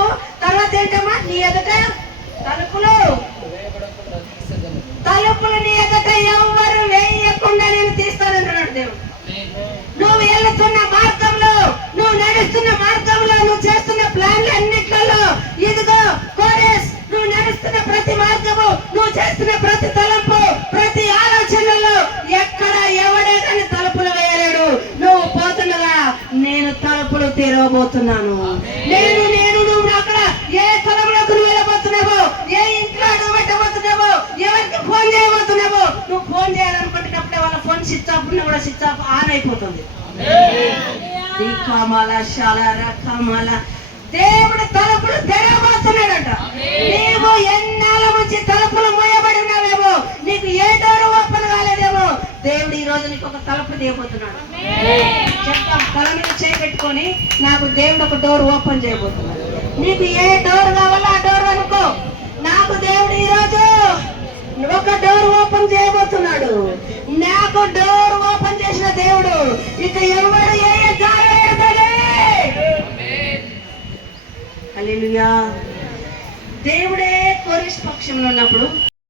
మార్గము. తర్వాత ఏంటమ్మా? నీ ఎదుట తలుపులు నీ ఎదుట ఎవరు వేయకుండా నేను తీస్తానంటున్నాడు దేవుడు. నువ్వు వెళ్తున్న మార్గంలో, నువ్వు నడుస్తున్న మార్గంలో, నువ్వు చేస్తున్న ప్లాన్లు అన్నిట్లలో ఇదిగో కోరేస్, నువ్వు నడుస్తున్న ప్రతి మార్గము, నువ్వు చేస్తున్న ప్రతి తలంపు, ప్రతి ఆలోచనలో ఎక్కడ ఎవడే కానీ తలుపులు వేయలేడు. నువ్వు పోతున్నదా? నేను తలుపులు తెరవబోతున్నాను. నువ్వు అక్కడ ఏ స్థలంలోకి నువ్వు వెళ్ళబోతున్నావో, ఏ ఇంట్లో అడుగు పెట్టబోతున్నావో, ఎవరికి ఫోన్ చేయబోతున్నావో, నువ్వు ఫోన్ చేయాలనుకుంటున్నప్పుడే వాళ్ళ ఫోన్ స్విచ్ ఆఫ్ ఉన్నా కూడా స్విచ్ ఆఫ్ ఆన్ అయిపోతుంది. దేవుడు తలుపులు తెరవబోతున్నాడట. నీవు ఎన్నాళ్ళ నుంచి తలుపులు మూయబడి ఉన్నావేమో, నీకు ఏ డోర్ ఓపెన్ కాలేదేమో, దేవుడు ఈ రోజు నీకు ఒక తలుపు తీయబోతున్నాడు. చెప్తాం, తల మీద చేపెట్టుకొని నాకు దేవుడు ఒక డోర్ ఓపెన్ చేయబోతున్నాడు. నీకు ఏ డోర్ కావాలో ఆ డోర్ అనుకో. నాకు దేవుడు ఈ రోజు ఒక డోర్ ఓపెన్ చేయబోతున్నాడు. నాకు డోర్ ఓపెన్ చేసిన దేవుడు ఇక ఎవరు ఏ దారి పెడతాడే. హల్లెలూయా. దేవుడే కోరేష్ పక్షంలో ఉన్నప్పుడు